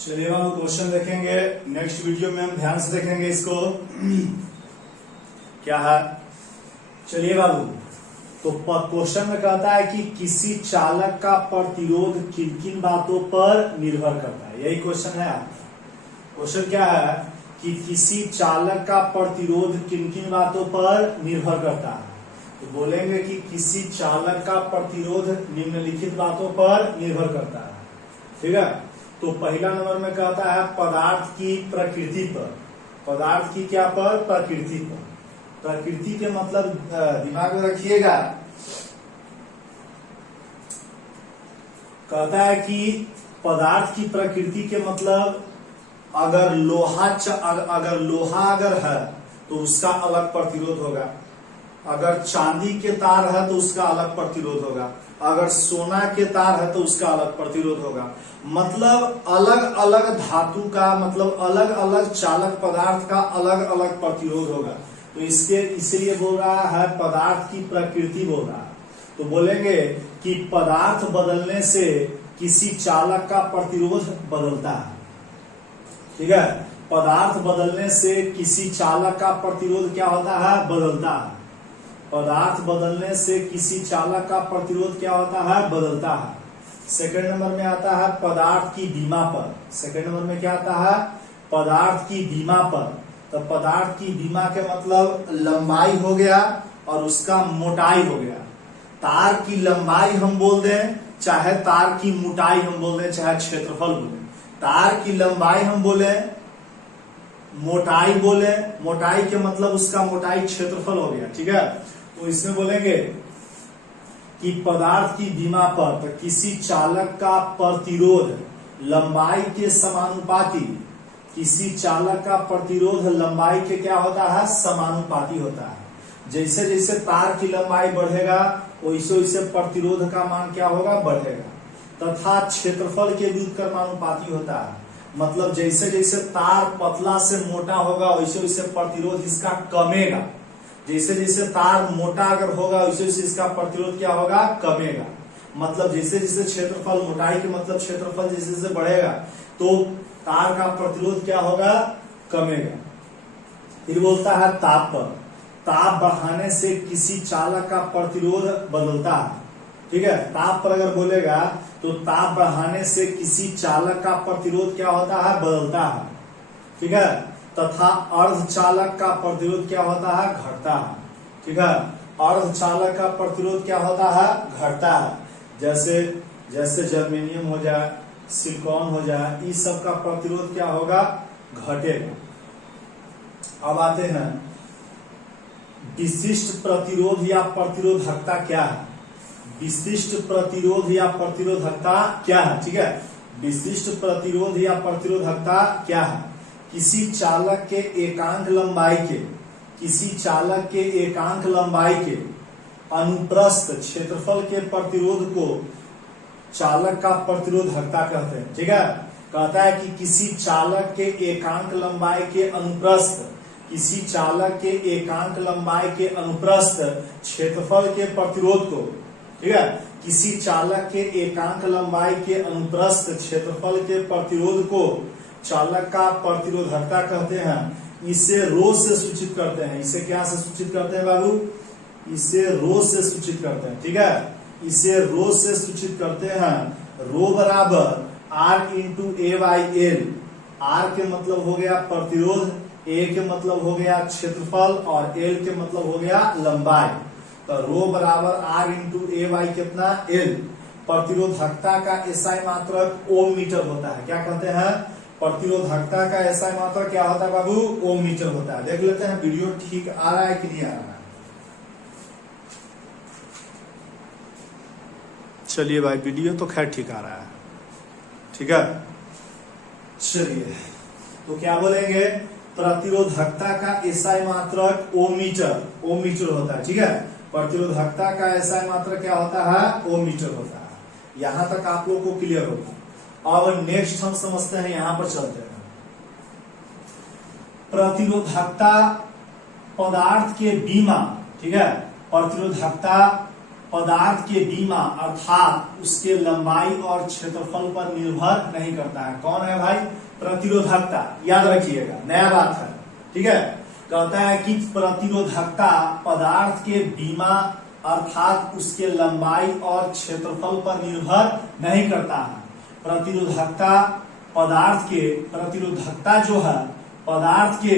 चलिए हम क्वेश्चन देखेंगे। नेक्स्ट वीडियो में हम ध्यान से देखेंगे इसको। क्या है, चलिए बाबू। तो क्वेश्चन में कहता है कि किसी चालक का प्रतिरोध किन किन बातों पर निर्भर करता है। यही क्वेश्चन है आपका। क्वेश्चन क्या है कि किसी चालक का प्रतिरोध किन किन बातों पर निर्भर करता है। तो बोलेंगे कि किसी चालक का प्रतिरोध निम्नलिखित बातों पर निर्भर करता है। ठीक है। तो पहला नंबर में कहता है पदार्थ की प्रकृति पर। पदार्थ की क्या पर? प्रकृति पर। प्रकृति के मतलब दिमाग में रखिएगा। कहता है कि पदार्थ की प्रकृति के मतलब अगर लोहा अगर है तो उसका अलग प्रतिरोध होगा। अगर चांदी के तार है तो उसका अलग प्रतिरोध होगा। अगर सोना के तार है तो उसका अलग प्रतिरोध होगा। मतलब अलग अलग धातु का, मतलब अलग अलग चालक पदार्थ का अलग अलग प्रतिरोध होगा। तो इसलिए बोल रहा है पदार्थ की प्रकृति बोल रहा है। तो बोलेंगे कि पदार्थ बदलने से किसी चालक का प्रतिरोध बदलता है। ठीक है। पदार्थ बदलने से किसी चालक का प्रतिरोध क्या होता है? बदलता है। पदार्थ बदलने से किसी चालक का प्रतिरोध क्या होता है? बदलता है। सेकंड नंबर में आता है पदार्थ की बीमा पर। सेकंड नंबर में क्या आता है? पदार्थ की बीमा पर। तो पदार्थ की बीमा के मतलब लंबाई हो गया और उसका मोटाई हो गया। तार की लंबाई हम बोल दें, चाहे तार की मोटाई हम बोल दें, चाहे क्षेत्रफल बोले। तार की लंबाई हम बोले, मोटाई बोले, मोटाई के मतलब उसका मोटाई क्षेत्रफल हो गया। ठीक है। तो इसमें बोलेंगे कि पदार्थ की बीमा पर तो किसी चालक का प्रतिरोध लंबाई के समानुपाती, किसी चालक का प्रतिरोध लंबाई के क्या होता है? समानुपाती होता है। जैसे जैसे तार की लंबाई बढ़ेगा वैसे वैसे प्रतिरोध का मान क्या होगा? बढ़ेगा। तथा क्षेत्रफल के व्युत्क्रमानुपाती होता है। मतलब जैसे जैसे तार पतला से मोटा होगा वैसे वैसे प्रतिरोध इसका कमेगा। जैसे जैसे तार मोटा अगर होगा वैसे वैसे इसका प्रतिरोध क्या होगा? कमेगा। मतलब जैसे जैसे क्षेत्रफल, मोटाई के मतलब क्षेत्रफल जैसे जैसे बढ़ेगा तो तार का प्रतिरोध क्या होगा? कमेगा। फिर बोलता है ताप पर। ताप बढ़ाने से किसी चालक का प्रतिरोध बदलता है। ठीक है। ताप पर अगर बोलेगा तो ताप बढ़ाने से किसी चालक का प्रतिरोध क्या होता है? बदलता है। ठीक है। तथा अर्धचालक का प्रतिरोध क्या होता है? घटता है। ठीक है। अर्धचालक का प्रतिरोध क्या होता है? घटता है। जैसे जैसे जर्मेनियम हो जाए, सिलिकॉन हो जाए, इस सब का प्रतिरोध क्या होगा? घटेगा। अब आते हैं विशिष्ट प्रतिरोध या प्रतिरोधकता क्या है। विशिष्ट प्रतिरोध या प्रतिरोधकता क्या है? ठीक है। विशिष्ट प्रतिरोध या प्रतिरोधकता क्या है? किसी चालक के एकांक लंबाई के, किसी चालक के एकांक लंबाई के अनुप्रस्थ क्षेत्रफल के प्रतिरोध को चालक का प्रतिरोधकता कहते हैं। ठीक है। कहता है कि किसी चालक के एकांक लंबाई के अनुप्रस्थ, किसी चालक के एकांक लंबाई के अनुप्रस्थ क्षेत्रफल के प्रतिरोध को, ठीक है, किसी चालक के एकांक लंबाई के अनुप्रस्थ क्षेत्रफल के प्रतिरोध को चालक का प्रतिरोधकता कहते हैं। इसे रो से सूचित करते हैं। इसे क्या से सूचित करते हैं बाबू? इसे रो से सूचित करते हैं। ठीक है। इसे रो से सूचित करते हैं। रो बराबर R into A by L. R के मतलब हो गया प्रतिरोध, ए के मतलब हो गया क्षेत्रफल और एल के मतलब हो गया लंबाई। तो रो बराबर आर इंटू ए बाई कितना? एल। प्रतिरोधकता का एसआई मात्रक ओम मीटर होता है। क्या कहते हैं? प्रतिरोधकता का एसआई मात्रक क्या होता है बाबू? ओम मीटर होता है। देख लेते हैं वीडियो ठीक आ रहा है कि नहीं आ रहा है। चलिए भाई, वीडियो तो खैर ठीक आ रहा है। ठीक है। चलिए तो क्या बोलेंगे? प्रतिरोधकता का एसआई मात्रक ओम मीटर, ओम मीटर होता है। ठीक है। प्रतिरोधकता का एसआई मात्रक क्या होता है? ओम मीटर होता है। यहां तक आप लोग को क्लियर होगा। अब नेक्स्ट हम समझते हैं, यहां पर चलते हैं। प्रतिरोधकता पदार्थ के बीमा। ठीक है। प्रतिरोधकता पदार्थ के बीमा अर्थात उसके लंबाई और क्षेत्रफल पर निर्भर नहीं करता है। कौन है भाई? प्रतिरोधकता। याद रखिएगा, नया बात है, ठीक है। कहता है कि प्रतिरोधकता पदार्थ के बीमा अर्थात उसके लंबाई और क्षेत्रफल पर निर्भर नहीं करता है। प्रतिरोधकता पदार्थ के, प्रतिरोधकता जो है पदार्थ के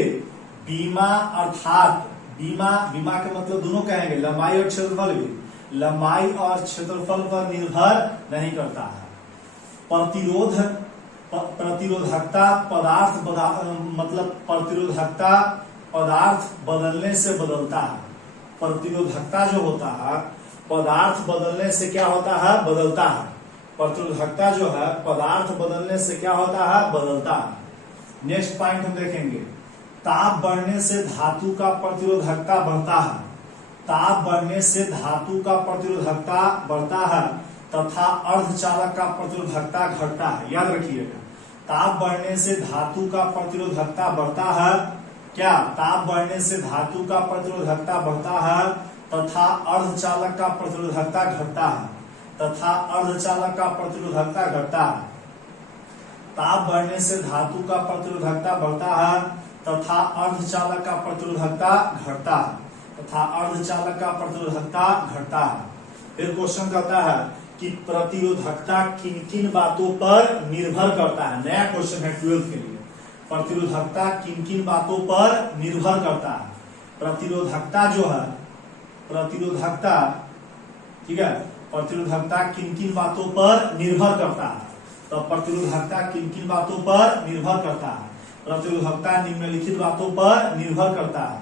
बीमा अर्थात बीमा के मतलब दोनों कहेंगे, लंबाई और क्षेत्रफल भी, लंबाई और क्षेत्रफल पर निर्भर नहीं करता है। प्रतिरोधकता पदार्थ मतलब प्रतिरोधकता पदार्थ बदलने से बदलता है। प्रतिरोधकता जो होता है पदार्थ बदलने से क्या होता है? बदलता है। प्रतिरोधकता जो है पदार्थ बदलने से क्या होता है? बदलता है। नेक्स्ट पॉइंट हम देखेंगे, ताप बढ़ने से धातु का प्रतिरोधकता बढ़ता है। ताप बढ़ने से धातु का प्रतिरोधकता बढ़ता है तथा अर्धचालक का प्रतिरोधकता घटता है। याद रखिएगा, ताप बढ़ने से धातु का प्रतिरोधकता बढ़ता है। क्या? ताप बढ़ने से धातु का प्रतिरोधकता बढ़ता है तथा अर्धचालक का प्रतिरोधकता घटता है, तथा अर्धचालक का प्रतिरोधकता घटता है। ताप बढ़ने से धातु का प्रतिरोधकता बढ़ता है तथा अर्धचालक का प्रतिरोधकता घटता है, तथा अर्धचालक का प्रतिरोधकता घटता है। फिर क्वेश्चन कहता है कि प्रतिरोधकता किन किन बातों पर निर्भर करता है। नया क्वेश्चन है 12th के लिए। प्रतिरोधकता किन किन बातों पर निर्भर करता है। प्रतिरोधकता जो है, प्रतिरोधकता, ठीक है, प्रतिरोधकता किन किन बातों पर निर्भर करता है। तो प्रतिरोधकता किन किन बातों पर निर्भर करता है। प्रतिरोधकता निम्नलिखित बातों पर निर्भर करता है।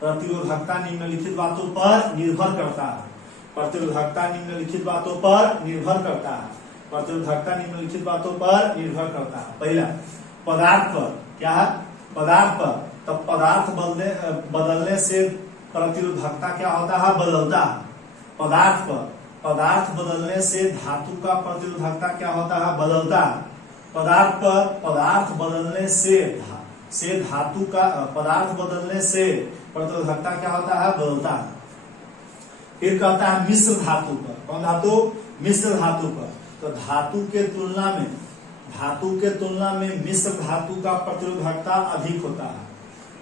प्रतिरोधकता निम्नलिखित बातों पर निर्भर करता है। प्रतिरोधकता निम्नलिखित बातों पर निर्भर करता है। प्रतिरोधकता निम्नलिखित बातों पर निर्भर करता है। पहला, पदार्थ पर। क्या है? पदार्थ पर। तब पदार्थ बदलने से प्रतिरोधकता क्या होता है? बदलता है। पदार्थ पर, पदार्थ बदलने से धातु का प्रतिरोधकता क्या होता है? बदलता है। पदार्थ पर, पदार्थ बदलने से धातु का, पदार्थ बदलने से प्रतिरोधकता क्या होता है? बदलता है। फिर कहता है मिश्र धातु पर। कौन धातु? मिश्र धातु पर। तो धातु के तुलना में मिश्र धातु का प्रतिरोधकता अधिक होता है।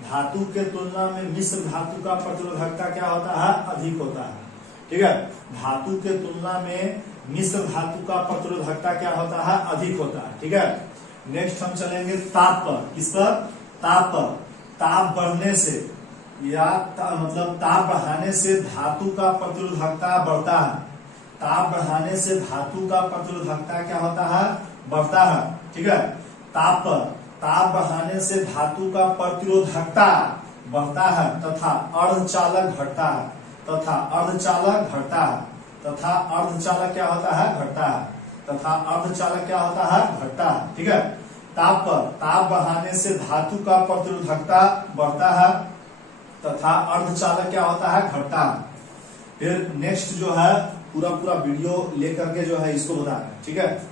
धातु के तुलना में मिश्र धातु का प्रतिरोधकता क्या होता है? अधिक होता है, ठीक है। धातु के तुलना में मिश्र धातु का प्रतिरोधकता क्या होता है? अधिक होता है, ठीक है। नेक्स्ट हम चलेंगे ताप पर। किस पर? ताप पर। ताप बढ़ने से या मतलब ताप बढ़ाने से धातु का प्रतिरोधकता बढ़ता है। ताप बढ़ाने से धातु का प्रतिरोधकता क्या होता है? बढ़ता है, ठीक है। ताप पर, ताप बढ़ाने से धातु का प्रतिरोधकता बढ़ता है तथा अर्धचालक घटता है, तथा अर्धचालक घटता है, तथा अर्धचालक क्या होता है? घटता है, तथा अर्धचालक क्या होता है? घटता है, ठीक है। ताप पर, ताप बढ़ाने से धातु का प्रतिरोधकता बढ़ता है तथा अर्धचालक क्या होता है? घटता है। फिर नेक्स्ट जो है पूरा वीडियो लेकर के जो है इसको बता रहे हैं, ठीक है।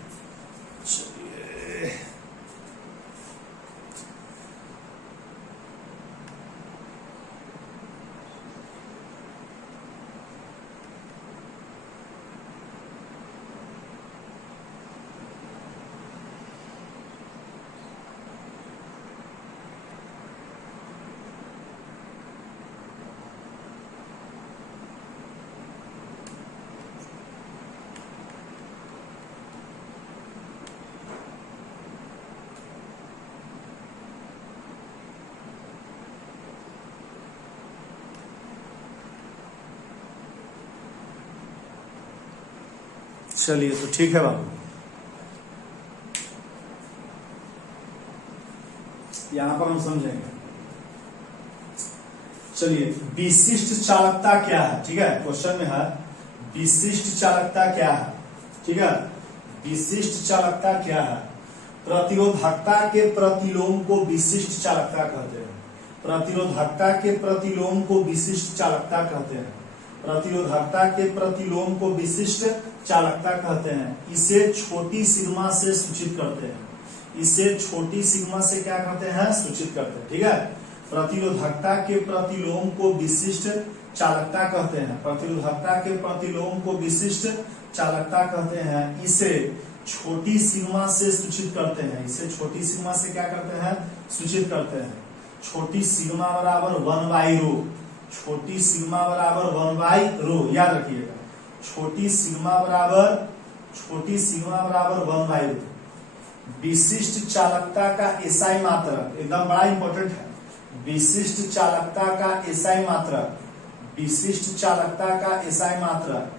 चलिए, तो ठीक है बाबू, यहां पर हम समझेंगे। चलिए, विशिष्ट चालकता क्या है? ठीक है, क्वेश्चन में है विशिष्ट चालकता क्या है, ठीक है। विशिष्ट चालकता क्या है? प्रतिरोधकता के प्रतिलोम को विशिष्ट चालकता कहते हैं। प्रतिरोधकता के प्रतिलोम को विशिष्ट चालकता कहते हैं। प्रतिरोधकता के प्रतिलोम को विशिष्ट चालकता कहते हैं। इसे छोटी सिग्मा से सूचित करते हैं। इसे छोटी सिग्मा से क्या करते हैं? सूचित करते हैं, ठीक है। प्रतिरोधकता के प्रतिलोम को विशिष्ट चालकता कहते हैं। प्रतिरोधकता के प्रतिलोम को विशिष्ट चालकता कहते हैं। इसे छोटी सिग्मा से सूचित करते हैं। इसे छोटी सिग्मा से क्या करते हैं? सूचित करते हैं। छोटी सिग्मा बराबर 1/रो। छोटी सिग्मा बराबर 1/रो, याद रखिएगा। छोटी सिग्मा बराबर 1/रो। विशिष्ट चालकता का एसआई मात्रक, एकदम बड़ा इंपॉर्टेंट है। विशिष्ट चालकता का एसआई मात्रक, विशिष्ट चालकता का एसआई मात्रक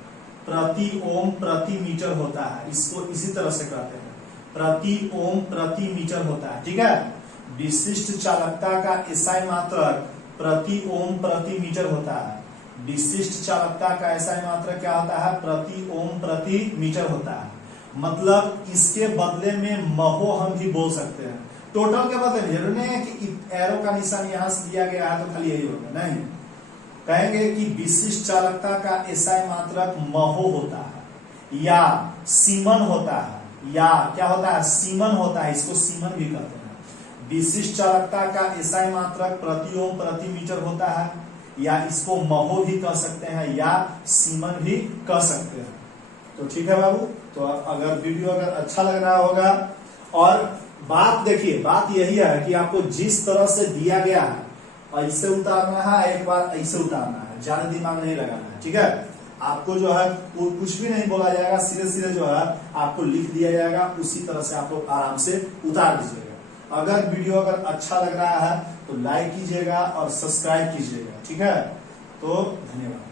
प्रति ओम प्रति मीटर होता है। इसको इसी तरह से कहते हैं, प्रति ओम प्रति मीटर होता है। ठीक है, विशिष्ट चालकता का एसआई मात्रक प्रति ओम प्रति मीटर होता है। विशिष्ट चालकता का एसआई मात्रक क्या होता है? प्रति ओम प्रति मीटर होता है। मतलब इसके बदले में महो हम भी बोल सकते हैं। टोटल के बदले में जरूरी नहीं है कि एरो का निशान यहां से दिया गया है तो खाली यही होगा, नहीं। कहेंगे कि विशिष्ट चालकता का एसआई मात्रक महो होता है या सीमन होता है, या क्या होता है? सीमन होता है। इसको सीमन भी कहते हैं। विशिष्ट चालकता का एसआई मात्रक प्रति ओम प्रति मीटर होता है, या इसको महो भी कह सकते हैं या सीमन भी कह सकते हैं। तो ठीक है बाबू, तो अगर वीडियो अगर अच्छा लग रहा होगा, और बात देखिए, बात यही है कि आपको जिस तरह से दिया गया है ऐसे उतारना है, एक बार ऐसे उतारना है, ज्यादा दिमाग नहीं लगाना है। ठीक है, आपको जो है कुछ भी नहीं बोला जाएगा, सीधे सीधे जो है आपको लिख दिया जाएगा, उसी तरह से आप लोग आराम से उतार दीजिएगा। अगर वीडियो अगर अच्छा लग रहा है तो लाइक कीजिएगा और सब्सक्राइब कीजिएगा। ठीक है, तो धन्यवाद।